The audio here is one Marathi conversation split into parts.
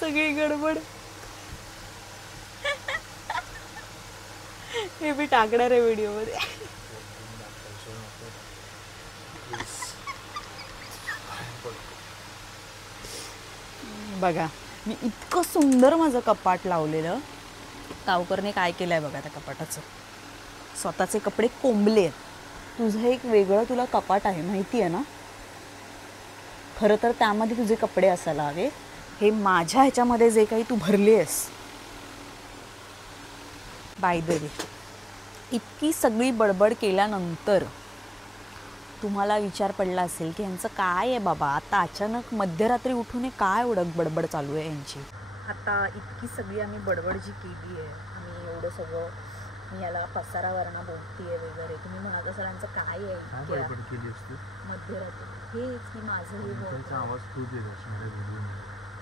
सगळी गडबड. हे मी टाकणार आहे व्हिडिओ मध्ये. बघा मी इतकं सुंदर माझं कपाट लावलेलं. तावकरने काय केलंय बघा त्या कपाटाचं. स्वतःचे कपडे कोंबले आहेत. तुझं एक वेगळं तुला कपाट आहे माहिती आहे ना. खरं तर त्यामध्ये तुझे कपडे असायला हवे. हे माझ्या ह्याच्यामध्ये जे काही तू भरली आहेस. बाय द वे, इतकी सगळी बडबड केल्यानंतर तुम्हाला विचार पडला असेल की यांचं काय आहे बाबा, आता अचानक मध्यरात्री उठून काय एवढं बडबड चालू आहे यांची. आता इतकी सगळी आम्ही बडबड जी केली आहे, आम्ही एवढं सगळं, मी याला पसारावरनं बोलतीये वगैरे, तुम्ही म्हणत असाल यांचं काय आहे मध्यरात्री. हेच की माझं हे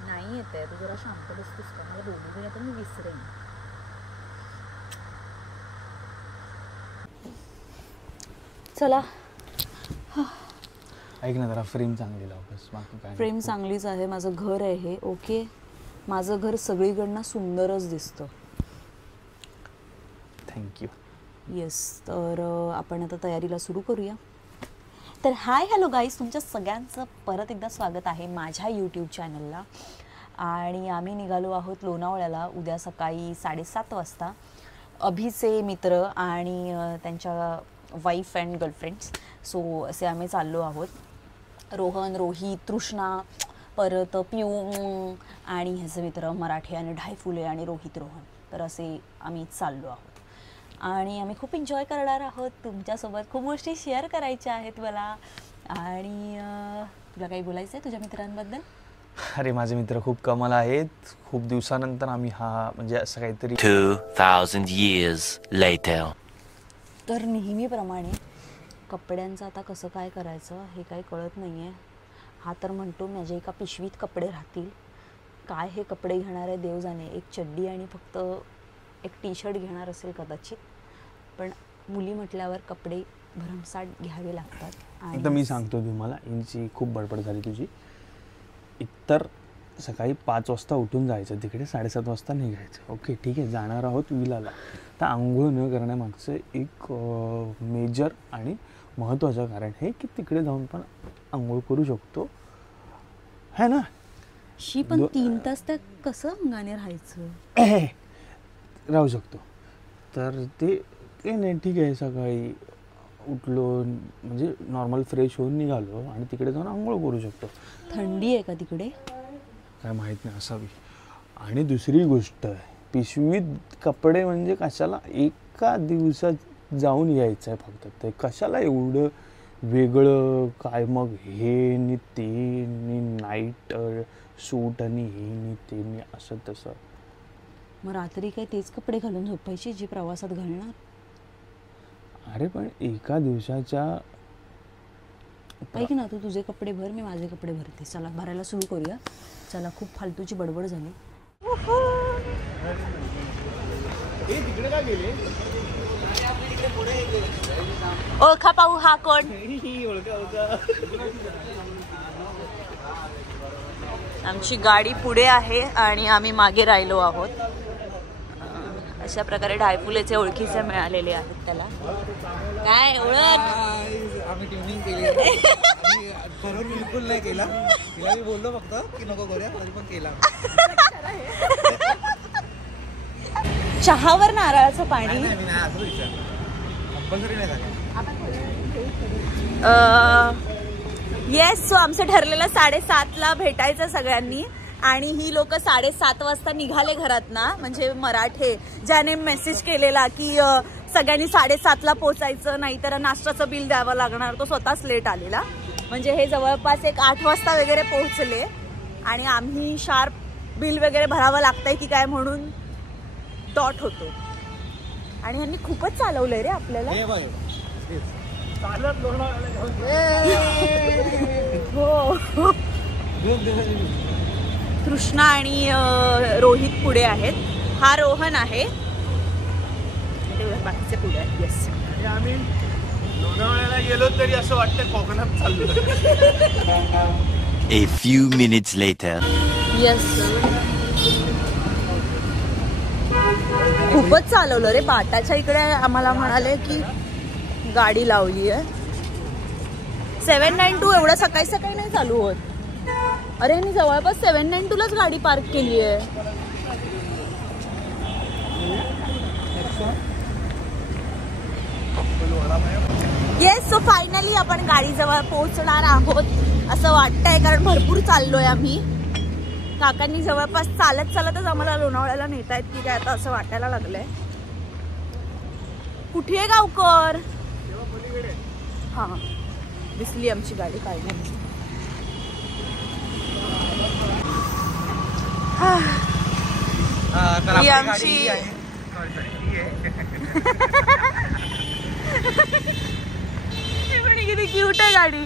नाही येत आहे. तू जरा शांत बसतोस का? मला बोलू दे तर मी विसरेन. चला ऐक ना, जरा फ्रेम चांगली लाव बस, बाकी काय. फ्रेम चांगलीच आहे. माझं घर आहे हे. ओके, माझं घर सगळीकडनं सुंदरच दिसतं. थँक्यू. येस, तर आपण आता तयारीला सुरू करूया. तर हाय हॅलो गाईज, तुमच्या सगळ्यांचं परत एकदा स्वागत आहे माझ्या यूट्यूब चॅनलला. आणि आम्ही निघालो आहोत लोणावळ्याला उद्या सकाळी 7:30 वाजता. अभिचे मित्र आणि त्यांच्या वाईफ अँड गर्लफ्रेंड्स, सो असे आम्ही चाललो आहोत. रोहन, रोहित, तृष्णा, परत पिऊ आणि ह्याचे मित्र मराठे आणि ढायफुले आणि रोहित, रोहन. तर असे आम्ही चाललो आहोत आणि आम्ही खूप एन्जॉय करणार आहोत. तुमच्यासोबत खूप गोष्टी शेअर करायच्या आहेत मला. आणि तुला काही बोलायचं आहे तुझ्या मित्रांबद्दल? अरे माझे मित्र खूप कमाल आहेत. खूप दिवसानंतर आम्ही म्हणजे असं काहीतरी 2000 years later. तर नेहमीप्रमाणे कपड्यांचं आता कसं काय करायचं हे काही कळत नाही आहे. हा तर म्हणतो माझ्या एका पिशवीत कपडे राहतील. काय हे कपडे घेणार आहे देव जाणे. एक चड्डी आणि फक्त एक टी शर्ट घेणार असेल कदाचित. पण मुली म्हटल्यावर कपडे भरमसाठ घ्यावे लागतात. आता मी सांगतो तुम्हाला, यांची खूप बडबड झाली तुझी. एकतर सकाळी 5 वाजता उठून जायचं, तिकडे 7:30 वाजता निघायचं. ओके ठीक आहे, जाणार आहोत विलाला. तर आंघोळ न करण्यामागचं एक मेजर आणि महत्त्वाचं कारण हे की तिकडे जाऊन पण आंघोळ करू शकतो है ना. पण 3 तास त्या कसं अंगाने राहायचं. राहू शकतो. तर ते काही नाही, ठीक आहे. सकाळी उठलो म्हणजे नॉर्मल फ्रेश होऊन निघालो आणि तिकडे जाऊन आंघोळ करू शकतो. थंडी आहे का तिकडे काय माहीत नाही, असावी. आणि दुसरी गोष्ट, पिशवीत कपडे म्हणजे कशाला, एका दिवसात जाऊन यायचं आहे फक्त. ते कशाला एवढं वेगळं काय. मग हे नि ते नि नाईट सूट आणि हे नि ते नि असं तसं. मग रात्री काय तेच कपडे घालून झोपायची जे प्रवासात घालणार. अरे पण एका दिवसाच्या. ऐक ना, तू तुझे कपडे भर, मी माझे कपडे भरते. चला भरायला सुरू करूया. चला, खूप फालतूची बडबड झाली. ओळखा पाहू हा कोण. आमची गाडी पुढे आहे आणि आम्ही मागे राहिलो आहोत. अशा प्रकारे ढायफुलेचे ओळखीचे मिळालेले आहेत त्याला. काय ओळख आम्ही ट्युनिंग केली. करून बिलकुल नाही केला. तिला मी बोललो फक्त की नको करूया, तरी पण केला. चहावर नारळाचं पाणी. कंपल्सरी नाही झालं. येस, सो आमचं ठरलेलं 7:30ला भेटायचं सगळ्यांनी. आणि ही लोक 7:30 वाजता निघाले घरात ना. म्हणजे मराठे ज्याने मेसेज केलेला की सगळ्यांनी 7:30ला पोचायचं, नाहीतर नाश्त्याचं बिल द्यावं लागणार, तो स्वतःच लेट आलेला. म्हणजे हे जवळपास एक 8 वाजता वगैरे पोहोचले. आणि आम्ही शार्प बिल वगैरे भरावं लागतंय की काय म्हणून डॉट होतो. आणि ह्यांनी खूपच चालवलंय रे आपल्याला. हो. तृष्णा आणि रोहित पुढे आहेत. हा रोहन आहे. बाकीचे पुढे आहेत. येस, आम्ही लोणावळ्याला गेलो तरी असं वाटतं कोकणात चाललो. A few minutes later. Yes, खूपच चालवलं रे. बाटाच्या इकडे आम्हाला म्हणाले की गाडी लावली आहे. 792 एवढं सकाळी सकाळी नाही चालू होत. अरे ह्यांनी जवळपास 792 लाच गाडी पार्क केली आहे. येस, सो फायनली आपण गाडीजवळ पोहोचणार आहोत असं वाटतंय, कारण भरपूर चाललोय आम्ही. काकांनी जवळपास चालत चालतच आम्हाला लोणावळ्याला नेत आहेत की काय आता असं वाटायला लागलंय. कुठे आहे गावकर? हा, दिसली आमची गाडी. काय नाही. ही आमची किती क्यूट आहे गाडी.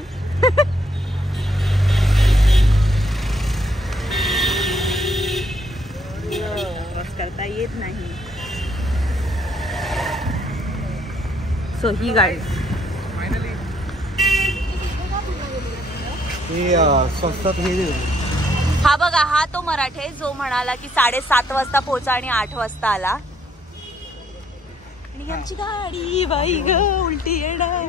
करता येत नाही. सो ही गाडी स्वस्तात हे. हा बघा, हा तो मराठे जो म्हणाला की 7:30 वाजता पोहोचा आणि 8 वाजता आला. आणि आमची गाडी बाई ग उलटी येणार.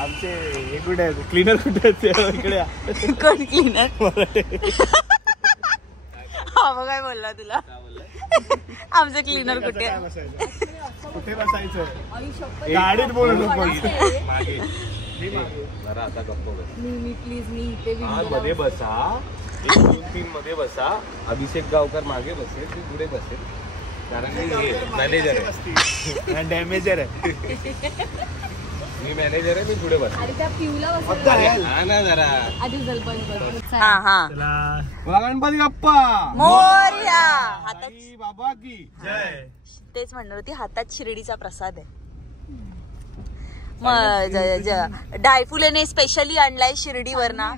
आमचे हे कुठे आहेत? क्लीनर कुठे आहेत? इकडे कोण क्लीनर? हा बघ काय बोलला तुला. आमचं क्लीनर कुठे? कुठे बसायचं? गाडीत बोलू नको. आता गप्प प्लीज मी इथे मध्ये बसा. 1-2-3 मध्ये बसा. अभिषेक गावकर मागे बसेल, ती पुढे बसेल, कारण मी मॅनेजर आहे. डॅमेजर आहे. मी मॅनेजर आहे, मी पुढे बसेल. हा ना जरा. हा हा. गणपती बाप्पा मोरया. हातात बाबा की जय. तेच म्हणणार होती, हातात शिर्डीचा प्रसाद आहे. मग डायफुलेने स्पेशली आणलाय शिर्डीवर ना.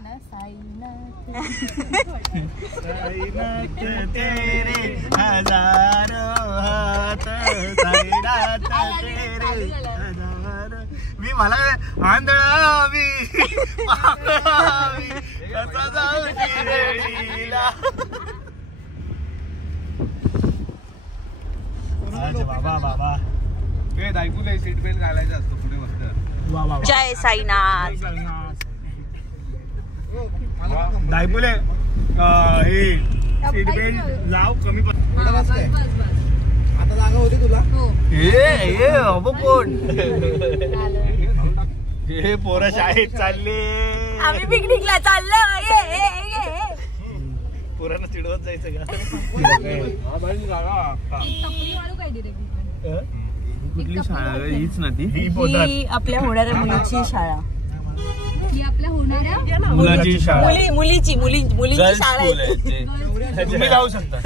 मी मला आंधळावी बाबा बाबा दायपूला सीट बेल्ट घालायचा असतो पुढे मस्त. जय साईनाथ. दायपुले हे सीट बेल्ट लाव. कमी आता जागा होती तुला. कोण हे पोरं शाळेत चालले. आम्ही पिकनिकला चाललो. पोरांना चिडवत जायचं का? कुठली शाळा हीच ना ती? ही आपल्या होणाऱ्या मुलीची शाळा. मुलाची शाळा. मुलीची शाळा आहे. तुम्ही जाऊ शकता.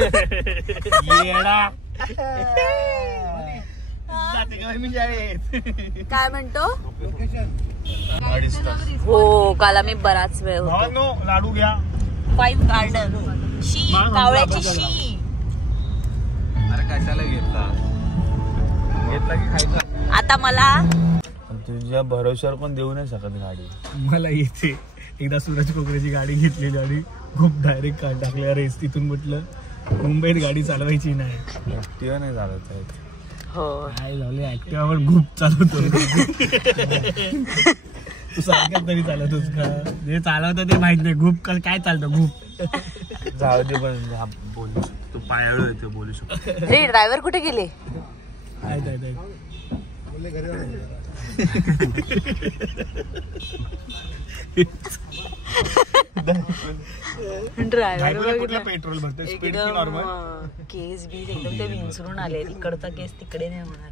काय म्हणतो? 2.5 तास. हो, काल आम्ही बराच वेळ होतो. लाडू घ्या. 5 गार्डन शी, कावळ्याची शी. अरे कशाला घेतला की खायचं. आता मला तुझ्या भरोश्यावर पण देऊ नाही शकत गाडी. मला येते. एकदा सूरज कोकरेची गाडी घेतलेली आणि खूप डायरेक्ट काढ टाकल्या रेस. तिथून म्हटलं मुंबईत गाडी चालवायची नाही. ऍक्टिव्हा नाही चालवत आहेत. हो, काय झालं, ऍक्टिव्हावर खूप चालवतो. तू सारख्यात तरी चालवतोस का? जे चालवतं ते माहित नाही. खूप काय चालतं खूप. जाऊ दे, पण बोलू शकतो. तू पायाळू येतो, बोलू शकतो. रे ड्रायव्हर कुठे गेले? ड्रायव्हर पेट्रोल भरते. केस बीस एकदम ते विंचरून आले. इकडचा केस तिकडे नाही होणार,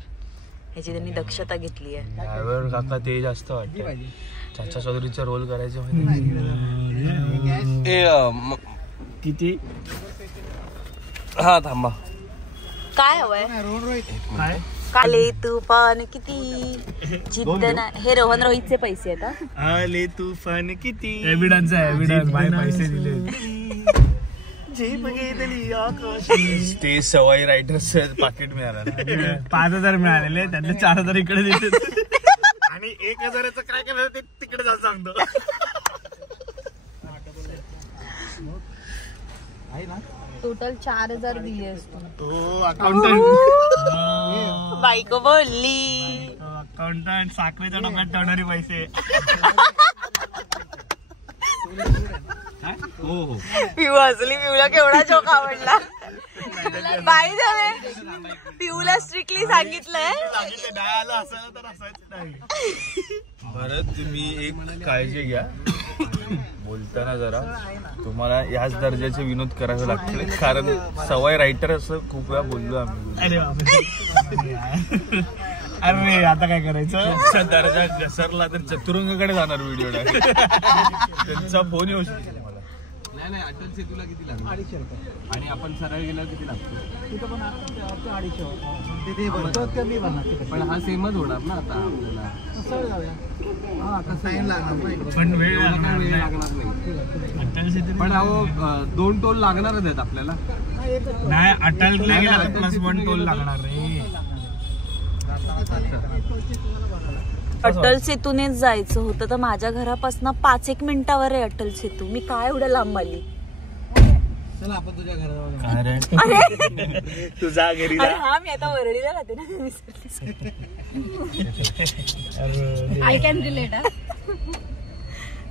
ह्याची त्यांनी दक्षता घेतली आहे. ड्रायव्हर काका ते जास्त वाटतं. चाचा चौधरीचा रोल करायचं किती. हा थांबा. काय हवंय? काले तुफान किती जिद्द ना. हे रोहन रोहितचे पैसे आहेत. आले तुफान किती. एव्हिडन्स आहे, एव्हिडन्स. पैसे दिले. स्टेज सवाई रायडर्स पाकिट मिळालं. 5,000 मिळालेले, त्यातले 4,000 इकडे देतात आणि 1,000चं काय करायचं ते तिकडे जाऊन सांगतो. टोटल 4000 दिलेस तू. बायको बोलली अकाउंटंट साखरेच्या डब्यात ठेवणारे पैसे. पिऊ हसली. पिऊला केवढा जोक आवडला. बाई झाले पिऊला स्ट्रिक्टली सांगितलंय. परत तुम्ही एक काळजी घ्या बोलताना जरा तुम्हाला याच दर्जाचे विनोद करावे लागतील कारण सवय रायटर असं खूप वेळा बोललो आम्ही. अरे आता काय करायचं. दर्जा घसरला तर चतुरंगाकडे जाणार व्हिडिओ त्यांचा फोन येऊ शकतो मला. नाही अटल सेतूला किती लागणार 250 रुपये आणि आपण सरळ गेल्यावर किती लागतो तिथं पण 250 पण हा सेमच होणार ना आता आपल्याला. पण वेळ लागणार नाही. पण अहो 2 टोल लागणारच आहेत आपल्याला. नाही अटलला गेला तर +1 टोल लागणार रे. अटल सेतूनेच जायचं होतं तर माझ्या घरापासून 5-1 मिनिटावर आहे अटल सेतू. मी काय एवढं लांब आली. चला आपण तुझ्या घरावर तुझा घरी अरे हा मी आता वरळीला राहते ना. I can relate.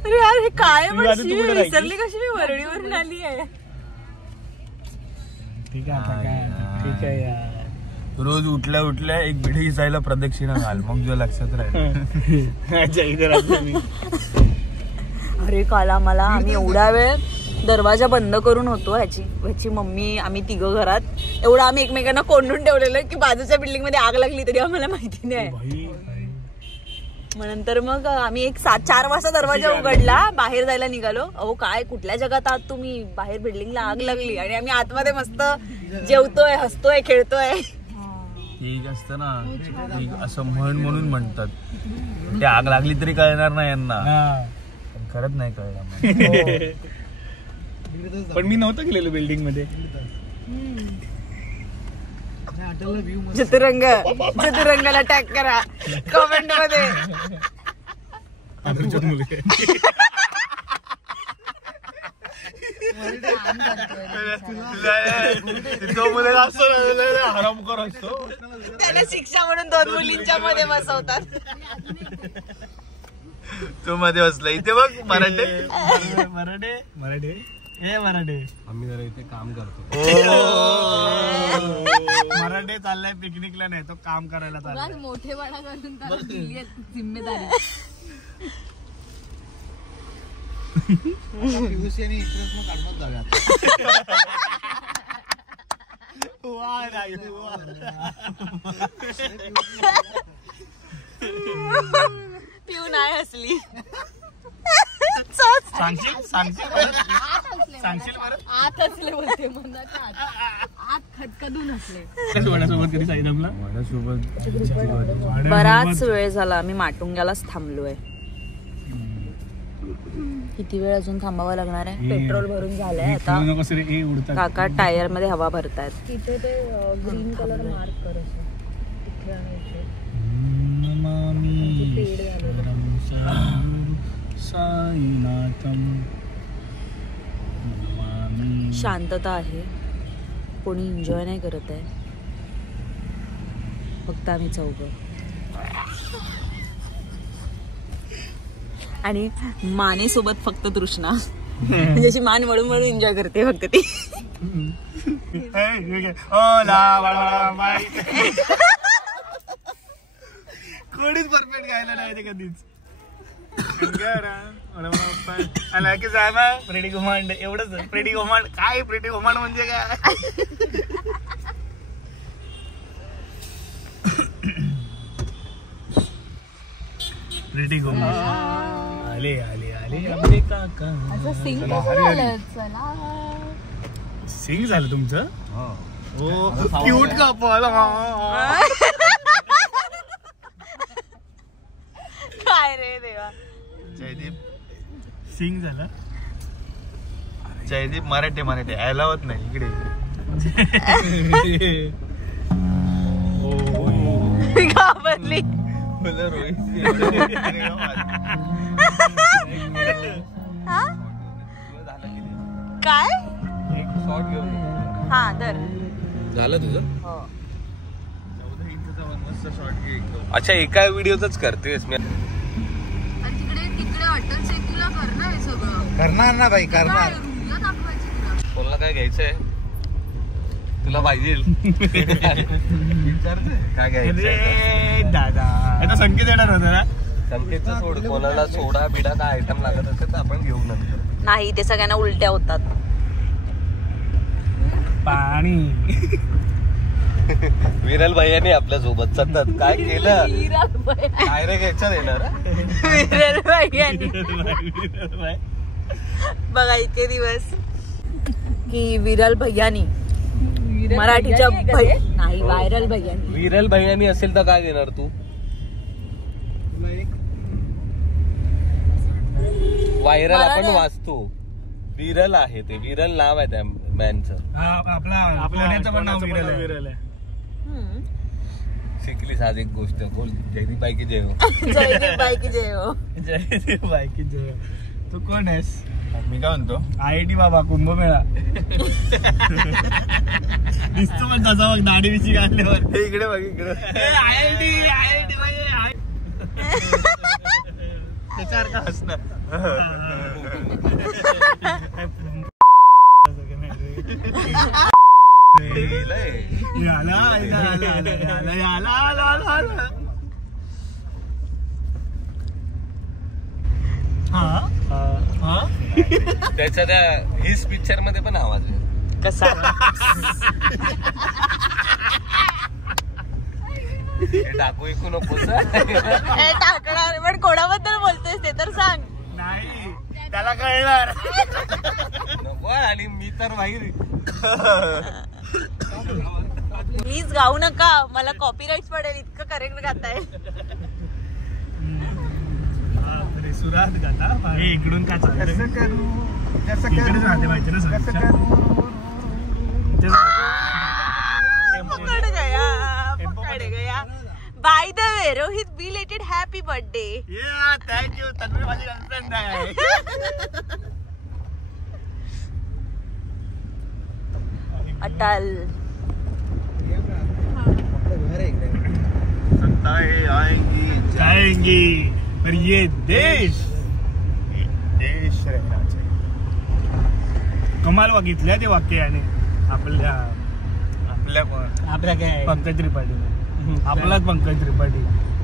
अरे यार हे काय म्हणशी विसरली कशी मी वरळीवरून आली आहे. ठीक आहे आता काय ठीक आहे यार. रोज उठल्या उठल्या एक बिडी जायला प्रदक्षिणा घाल मग तुझ्या लक्षात राहील. अरे काल आम्ही एवढा वेळ दरवाजा बंद करून होतो. ह्याची मम्मी आम्ही तिघं घरात एवढं आम्ही एकमेकांना कोंडून ठेवलेलं की बाजूच्या बिल्डिंग मध्ये आग लागली तरी आम्हाला माहिती नाही. मग नंतर मग आम्ही 4 वाजता दरवाजा उघडला बाहेर जायला निघालो. अहो काय कुठल्या जगात आहात तुम्ही. बाहेर बिल्डिंगला आग लागली आणि आम्ही आतमध्ये मस्त जेवतोय हसतोय खेळतोय. ठीक असतं ना असं म्हणून म्हणतात. ते आग लागली तरी कळणार नाही यांना खरंच नाही कळणार. पण मी नव्हतं गेलेलो बिल्डिंग मध्ये. चतुरंगाला टॅग करा कमेंट मध्ये. हरामखोर असतो त्याला शिक्षा म्हणून 2 मुलींच्या मध्ये बसवतात. तो मध्ये बसला इथे बघ मराठे आम्ही जरा इथे काम करतो. मराठे चाललाय पिकनिकला नाही तो काम करायला चाललाय. मोठेपणा करून त्याला दिली आहे जिम्मेदारी. पिऊ नाही हसली. सांगशील आत असले बोलते मनाच्या आत खदखदून असले. कधी साईरामला बराच वेळ झाला आम्ही माटुंग्यालाच थांबलोय. किती वेळ अजून थांबावं लागणार आहे. पेट्रोल भरून झालंय आता. काका टायर मध्ये हवा भरतायत. तिथे ते ग्रीन कलर मार्क कर असं तिथे शांतता आहे. कोणी एन्जॉय नाही करत आहे. फक्त आम्ही चौघं आणि माने सोबत फक्त तृष्णा. जशी मान वळून वळून एन्जॉय करते फक्त ती. कोणीच परफेक्ट गायला नाही ते कधीच. प्रेटी घुमांड एवढंच. प्रेटी घुमांड काय. प्रेटी घुमांड म्हणजे काय. प्रेटी घुमांड आले आले आले आपले काका. सिंग झालं तुमचं. Cute couple. काय रे देवा. जयदीप सिंग झालं. जयदीप मराठे अलावत नाही इकडे. घाबरली. काय शॉर्ट घेऊन हा दर झालं तुझं हो 14 इंचचा मस्त शॉर्ट घे एकदम. अच्छा एका व्हिडिओतच करतेस मी आणि तिकडे अटल सेतूला कर ना हे सगळं. करणार ना बाई काय करणार. रुईला दाखवायची तुला. कोणाला काय घ्यायचंय तुला पाहिजे काय घ्यायचं दादा आता संकेत येणार होता ना. संकेतचं सोड कोणाला सोडा बिडा काय आयटम लागत असेल तर आपण घेऊ नंतर. नाही ते सगळ्यांना उलट्या होतात. पाणी विरल भैयानी आपल्या सोबत सतत काय केलं विराट बाई. डायरेक्ट याच्यात येणार विरल भैयानी. बघा इतके दिवस की विरल भैयानी मराठीच्या नाही व्हायरल भैयानी. विरल भैयानी असेल तर काय देणार तू व्हायरल मला आपण ना- वाचतो विरल आहे ते विरल नाव आहे त्या मॅनचं. आपला पुण्याचं पण नाव विरल आहे. शिकलीस आज एक गोष्ट बोल जयदीप बाई की जय हो. जयदीप बाई की जय हो. जय बायकी जय. तू कोण आहेस? मी काय म्हणतो IIT बाबा कुंभमेळा. दिसतो पण तसा मग दाढी बिची काढल्यावर. इकडे बघ इकडे IIT त्याच्यासारखं हसणं त्याच्या त्या हिस पिक्चर मध्ये पण आवाज आहे कसा हे टाकू ऐकू नको टाकणार पण कोणाबद्दल बोलतोयस ते तर सांग. नाही त्याला कळणार. नको आणि मी तर बाहेर प्लीज गाऊ नका मला कॉपीराईट पडेल इतकं करेक्ट गाताय. सुरात गाता हे इकडून का चाललंय इकडे राहते माहिती ना सगळं. पकड गया. By the way Rohit belated happy birthday. Thank you. Tanvi माझी गर्लफ्रेंड आहे. अटल जाएंगी पर ये देश रहना चाहिए. कमाल बघितल्या ते वाक्य आणि आपल्या काय पंकज त्रिपाठी. आपलाच पंकज त्रिपाठी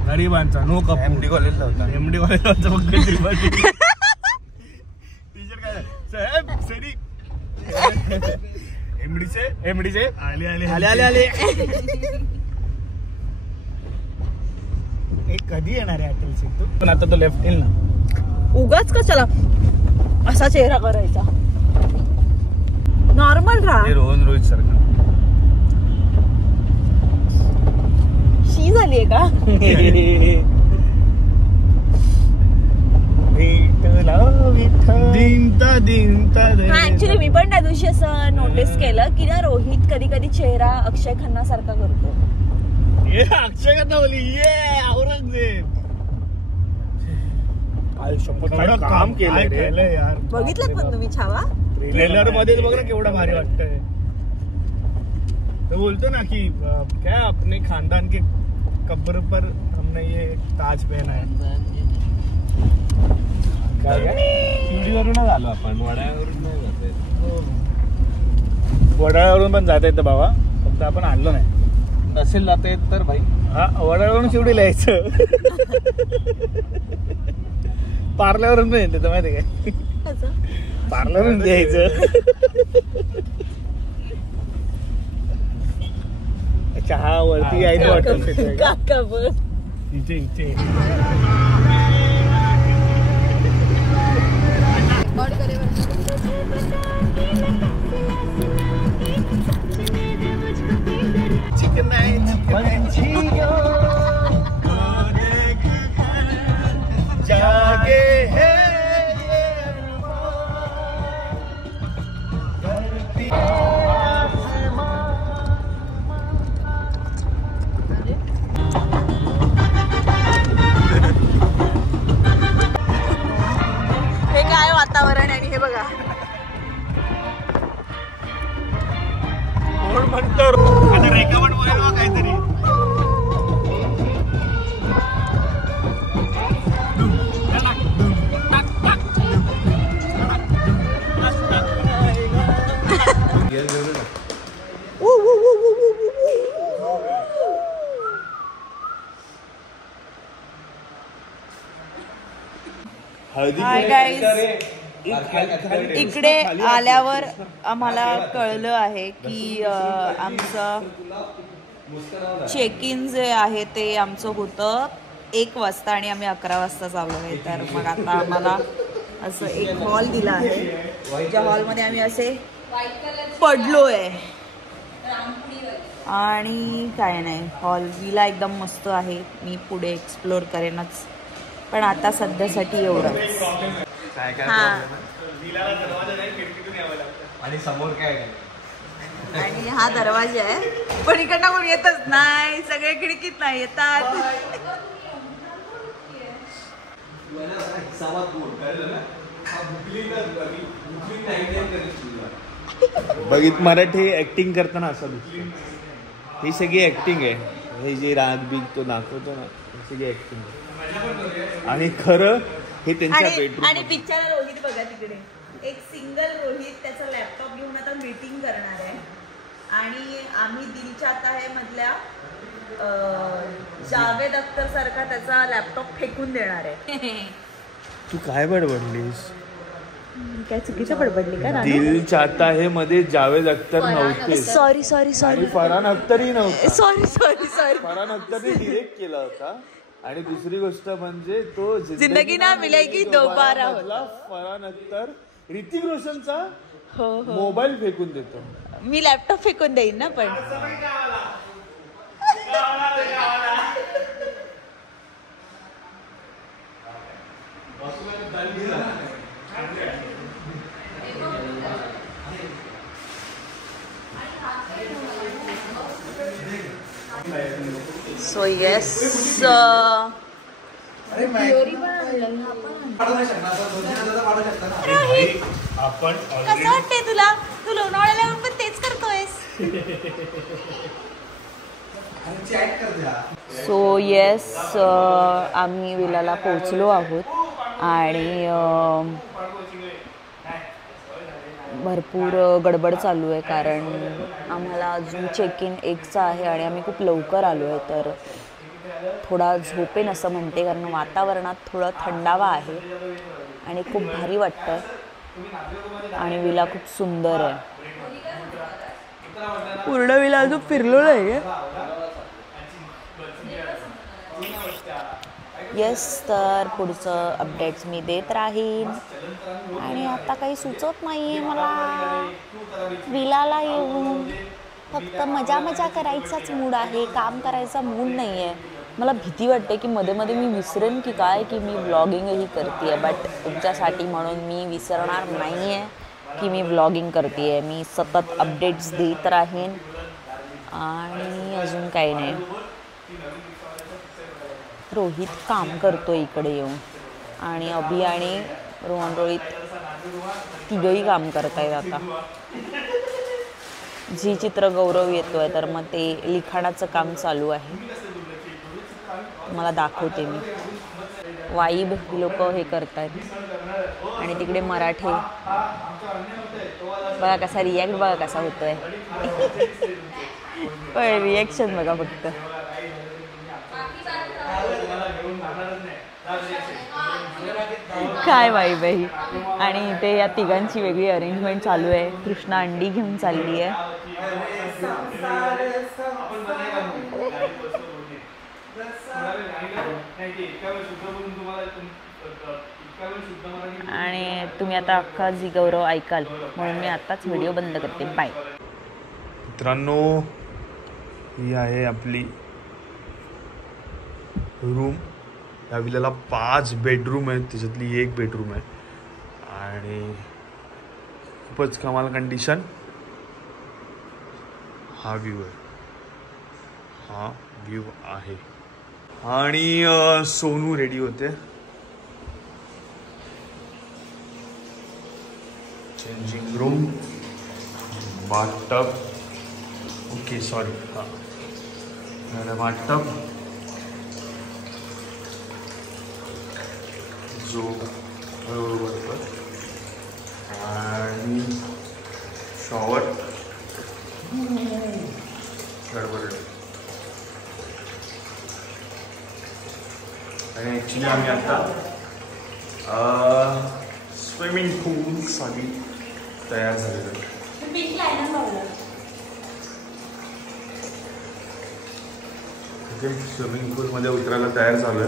गरिबांचा नो कप. MD कॉलेजला होता. MD कॉलेजला होता पंकज त्रिपाठी. टीचर काय साहेब सरी एमडीचे आले कधी येणार आहे अटल सिंग? पण आता तो लेफ्ट येईल ना. उगाच कशाला असा चेहरा करायचा. नॉर्मल राहा. रोहन रोहित सारखा. शी झालीये का? ऍक्च्युली मी पण त्या दिवशी असं नोटीस केलं की ना रोहित कधी कधी चेहरा अक्षय खन्ना सारखा करतो. अक्षय खन्ना बोली ये औरंगजेब. काम केलं यार. बघितलं पण तुम्ही छावा ट्रेलर मध्ये बघ ना केवढा भारी वाटतंय. तो बोलतो ना की क्या अपने खानदान के कब्र पर हमने ये ताज पहना है. शिवडीवरूनच आलो आपण वड्यावरून नाही जाते. वडाळ्यावरून पण जाता येतं बाबा फक्त आपण आणलो नाही. नसेल जाता येत तर भाई हा वडाळ्यावरून शिवडीला यायचं. पार्ल्यावरून पण येतं माहिती काय. पार्लरवरून द्यायचं. चहा वरती यायचं वाटत काका बस. इथे जागे है हे काय वातावरण आणि हे बघा हाय गाईज, इकडे आल्यावर आम्हाला कळलं आहे की आमचं चेक इन जे आहे ते आमचं होतं 1 वाजता आणि आम्ही 11 वाजता चाललो आहे. तर मग आता आम्हाला असं एक हॉल दिला आहे, ज्या हॉलमध्ये आम्ही असे पडलो आहे. आणि काय नाही, हॉल विला एकदम मस्त आहे. मी पुढे एक्सप्लोर करेनच, पण आता सध्यासाठी एवढंच. आणि समोर काय आणि हा दरवाजा आहे, पण इकडनं कोण येतच नाही, सगळे खिडकीत नाही येतात. बघित मराठी ऍक्टिंग करताना असं दिसतं. ही सगळी ऍक्टिंग आहे. हे जे राग बीग तो दाखवतो ना, ही सगळी ऍक्टिंग आहे. आणि खरं हे त्यांच्या बेडरूम. आणि पिक्चर रोहित बघा तिकडे, एक सिंगल रोहित त्याचा लॅपटॉप घेऊन आता मीटिंग करणार आहे. आणि आम्ही दिल चाहता है मधल्या जावेद अख्तर सारखा त्याचा लॅपटॉप फेकून देणार आहे. तू काय बडबडलीस? काय चुकीचं बडबडली का? दिल चाहता है मध्ये जावेद अख्तर नव्हते. सॉरी सॉरी सॉरी, आणि फरहान अख्तरही नव्हता. Sorry sorry sorry. फरहान अख्तरने डिरेक्ट केला होता. आणि दुसरी गोष्ट म्हणजे तो जिंदगी ना मिलेगी दोबारा होता. फरहान अख्तर ऋतिक रोशनचा मोबाईल फेकून देतो. मी लॅपटॉप फेकून देईन ना, पण सो येस, आपण कसं वाटतंय तुला? तू लोणावळ्याला येऊन पण तेच करतोयस. सो येस, आम्ही विलाला पोहोचलो आहोत आणि भरपूर गडबड चालू आहे, कारण आम्हाला अजून चेक इन 1चा आहे आणि आम्ही खूप लवकर आलो आहे. तर थोडा झोपेन असं म्हणते, कारण वातावरणात थोडा थंडावा आहे आणि खूप भारी वाटतं आहे. आणि विला खूप सुंदर आहे. पूर्ण विला अजून फिरलो नाही आहे. येस, तर पुढचं अपडेट्स मी देत राहीन. आणि आता काही सुचत नाही आहे मला. विलाला येऊन फक्त मजा मजा करायचाच मूड आहे, काम करायचा मूड नाही आहे. मला भीती वाटते की मध्ये मध्ये मी विसरेन की काय, की मी व्लॉगिंगही करते आहे. बट तुमच्यासाठी म्हणून मी विसरणार नाही आहे की मी व्लॉगिंग करते आहे. मी सतत अपडेट्स देत राहीन. आणि अजून काही नाही. रोहित काम करतो इकडे येऊन, आणि अभि आणि रोहित तिघही काम करतायत. आता जी चित्र गौरव येतोय, तर मग ते लिखाणाचं काम चालू आहे. मला दाखवते मी. वाईब लोक हे करतायत आणि तिकडे मराठे बघा कसा रिॲक्ट, बघा कसा होतोय. पण रिॲक्शन बघा फक्त. काय वाईब आहे ही. आणि इथे या तिघांची वेगळी अरेंजमेंट चालू आहे. कृष्णा अंडी घेऊन चालली आहे. आणि तुम्ही आता अख्खा जी गौरव ऐकाल म्हणून मी आताच व्हिडिओ बंद करते. बाय मित्रांनो, ही आहे आपली रूम. या विल्याला 5 बेडरूम आहेत, त्याच्यातली 1 बेडरूम आहे. आणि खूपच कमाल कंडिशन. हा व्ह्यू आहे, हा व्ह्यू आहे. आणि सोनू रेडी होते. Changing room, bathtub. Okay sorry, हां बाथटब जो बरोबर. आणि शॉवर गडबड. आणि ॲक्च्युली आम्ही आता स्विमिंग पूल साठी तयार झालेलं. स्विमिंग पूल मध्ये उतरायला तयार झालोय.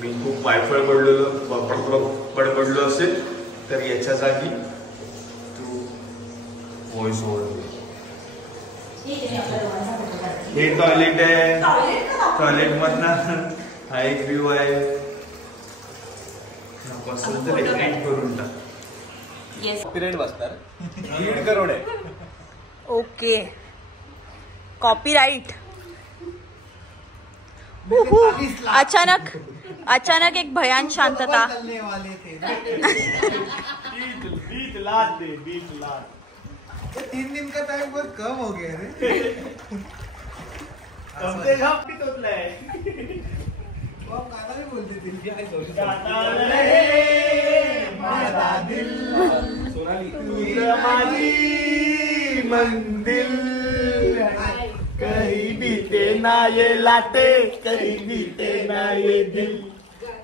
मी खूप वायफळ पडलो असेल तर याच्या जागी तू व्हॉइस ओव्हर. हे टॉयलेट आहे. टॉयलेट मधनं हा एक व्ह्यू आहे. असेल तर एडिट करून टाक. कॉपीराइट बसणार. 1.5 करोड आहे. Okay copyright. अचानक एक भयान शांतता. 20 लाख दे. 20 लाख. 3 दिन का टाइम बहुत कम हो गया रे. कम से कम भी तोतला है. वो गाना भी बोलते थे. सोनाली मंदिर कहीं बीते ना ये लाटे, कहीं बीते ना ये दिल.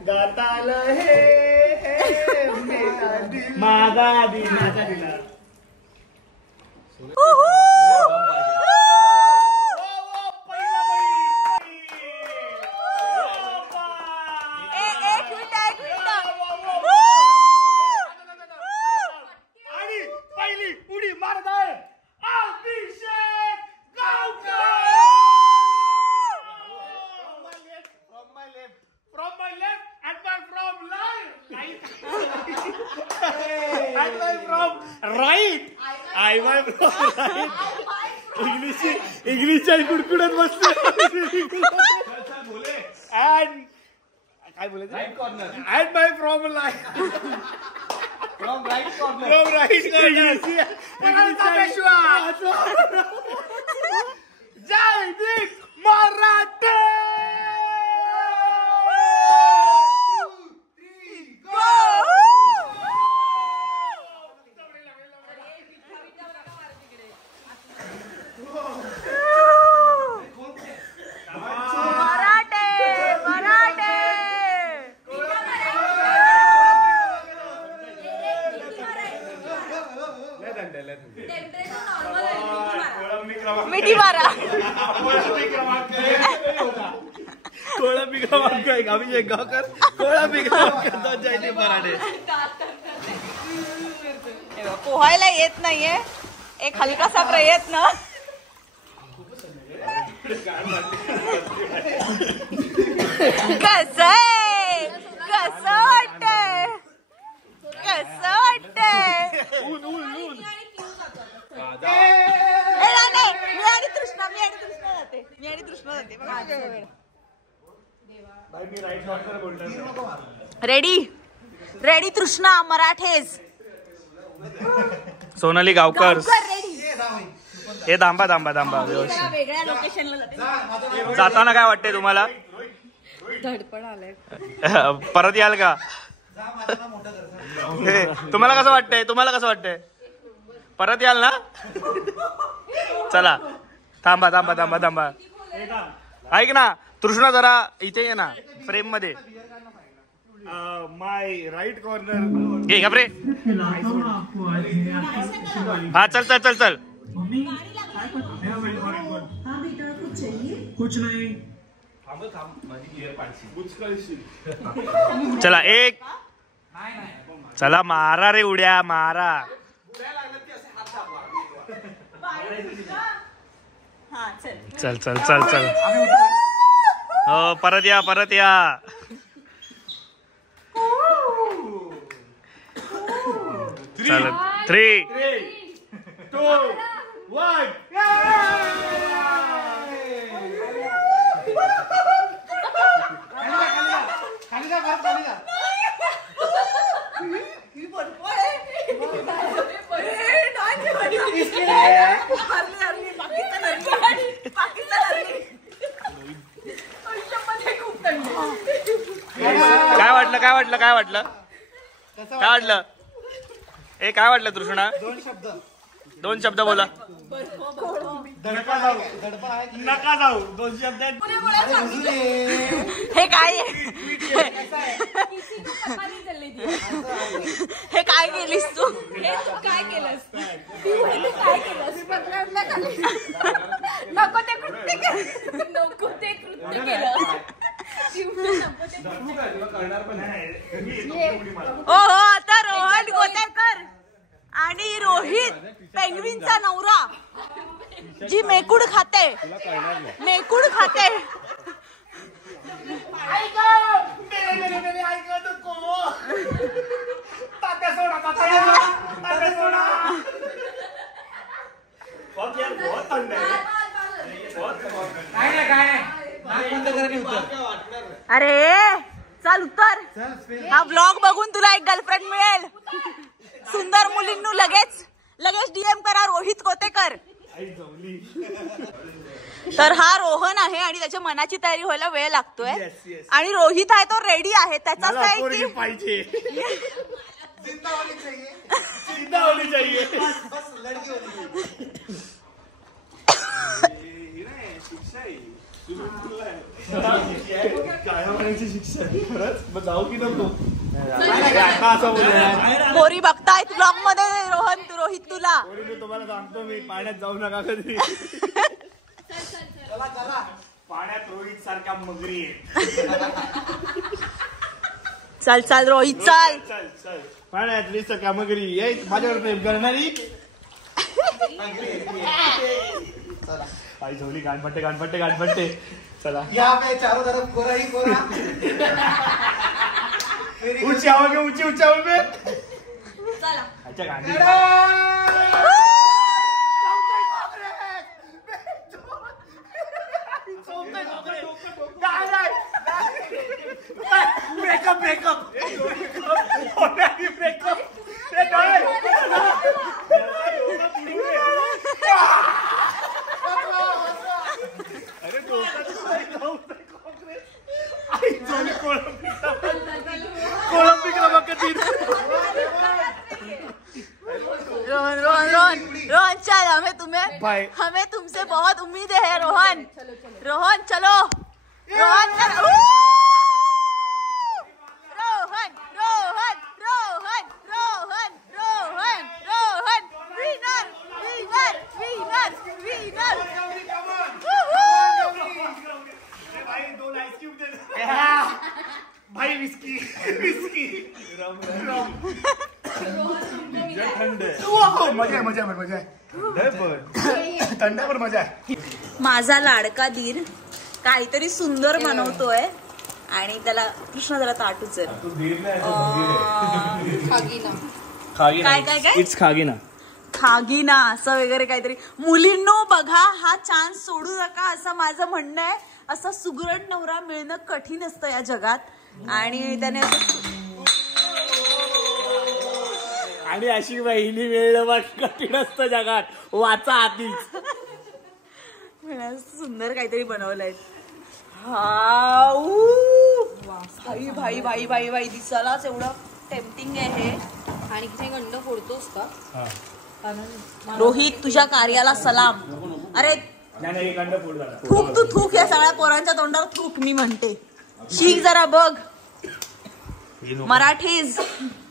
गाता लहे मेरा दिल. माझा दिला. इंग्लिशच्या कुडकुडत बसले. काय बोलायचं? Right corner. At my from line. From right corner. From right corner. जय भीम मराठे. मिठी मारा. कोळंबी क्रमांक 1 अभिषेक गावकर. कोळंबी क्रमांक 2 जयदीप मराठे. पोहायला येत नाहीये. एक हलकासा प्रयत्न. कसं वाटतंय? मी आणि तृष्णा जाते. रेडी तृष्णा मराठेज. सोनाली गावकर. हे थांबा वेगळ्या लोकेशनला जाते. जाताना काय वाटतंय तुम्हाला? धडपड आलंय. परत याल का? तुम्हाला कसं वाटतंय? परत याल ना? चला थांबा. ऐक ना तृष्णा जरा इथे ये ना फ्रेम मध्ये. माय राईट कॉर्नर. घे घाबरे. हा चल. कुछ नहीं. चला एक. चला मारा रे उड्या मारा. चल. हो परत या. चल 3, 2, 1. काय वाटलं? काय वाटलं तृष्णा? 2 शब्द. 2 शब्द बोला. नका जाऊ 2 शब्द. हे काय हे काय केलीस तू? काय केलंस काय केलंस? नको ते कृत्य केलं. नको ते कृत्य केलं. ओ हो आता रोहन गोतेकर आणि रोहित पेंग्विनचा नवरा जी मेकुड खाते. अरे चल उत्तर. हा ब्लॉग बघून तुला एक गर्लफ्रेंड मिळेल. सुंदर मुलींना लगेच डीएम करा रोहित कोतेकर. तर हा रोहन आहे आणि त्याच्या मनाची तयारी व्हायला वेळ लागतोय. आणि रोहित आहे तो रेडी आहे. त्याचा काय पाहिजे जाऊ की नको. पोरी बघतायत ब्लॉग मध्ये. रोहित तुला तुम्हाला सांगतो मी पाण्यात जाऊ नका कधी. पाण्यात रोहित सारख्या मगरी चल रोहित चल. चल पाण्यात सारख्या मगरी माझ्यावर प्रेम करणारी. आई झोली गाणपट्टे. चला यहाँ पे चारों तरफ कोरा ही कोरा. ऊंची आवाज में. चला अच्छा गांधी. ब्रेकअप. रोहन चल. हमें तुमसे बहुत उम्मीद है रोहन. चलो रोहन चल. रोहन विनर. भाई विस्की मजा आहे. थंड पण मजा आहे. माझा लाडका दीर काहीतरी सुंदर बनवतोय आणि त्याला कृष्ण जरा ताटू चल. काय इट्स खागीना असं वगैरे काहीतरी. मुलींनो बघा हा चान्स सोडू नका असं माझं म्हणणं आहे. असा सुगरण नवरा मिळणं कठीण असतं या जगात. आणि त्याने आणि अशी बहिणी मिळणं कठीण असतं जगात. वाचा आधीच. सुंदर काहीतरी बनवलंय. भाई दिसायलाच एवढं टेम्पटिंग आहे हे. आणि किती गंड फोडतोस का? रोहित तुझ्या कार्याला सलाम. अरे थूक या सगळ्या पोरांच्या तोंडावर थूक. मी म्हणते शीख जरा बघ.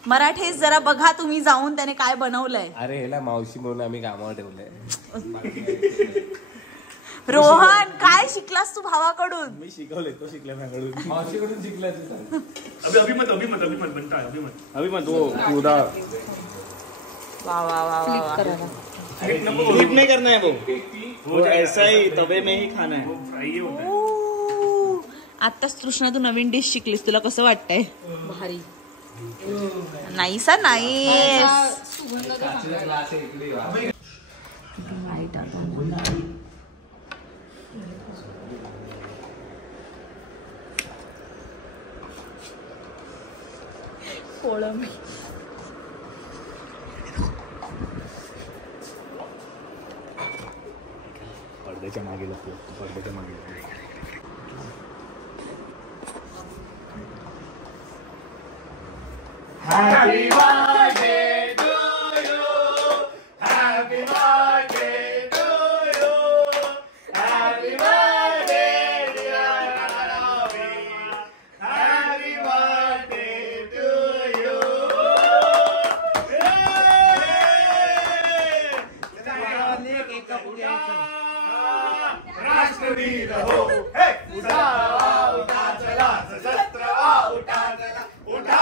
मराठीज जरा बघा तुम्ही जाऊन त्याने काय बनवलंय. अरे ह्याला मावशी म्हणून आम्ही कामावर ठेवलंय. रोहन काय शिकलास तू भावाकडून? मी शिकवले. तो शिकला माझ्याकडून. मावशीकडून शिकलाय तू सांग. अभिमत वा फ्लिप नहीं करना है वो ऐसा ही तवे में ही खाना है. आत्ताच तृष्णा तू नवीन डिश शिकलीस. तुला कसं वाटतंय? भारी. नाही सर नाही. कोळंबी पडद्याच्या मागे लागतो. पडद्याच्या मागे Happy birthday to you. Happy birthday. Rashtraveer हो हे उठा उठा चला सशस्त्र उठा चला उठा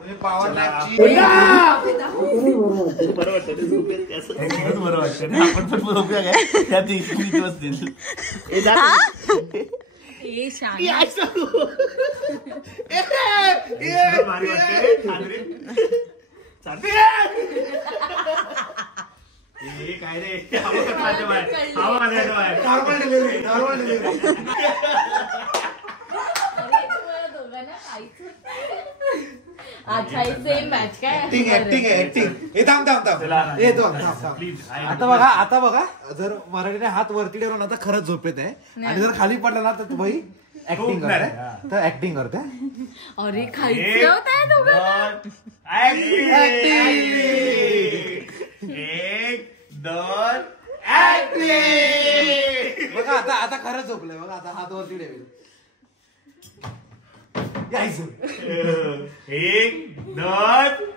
तुम्ही पॉवर लॅबची बरं वाटतं आपण पण बरोबर काय त्या दिवशी बसतील काय रे नॉर्मल डिलिव्हरी अच्छा सेम मॅच काय ऍक्टिंग हे थांब हे थांब आता बघा जर मराठीने हात वरती ठेवला ना तर खरंच झोपेत आहे आणि जर खाली पडला ना तर भाई ऍक्टिंग करते तर ऍक्टिंग करते अरे खायचं होतं दोघांना. 1 2 बघा आता खरंच झोपलंय बघा आता हात वरती ठेवेल एक दोन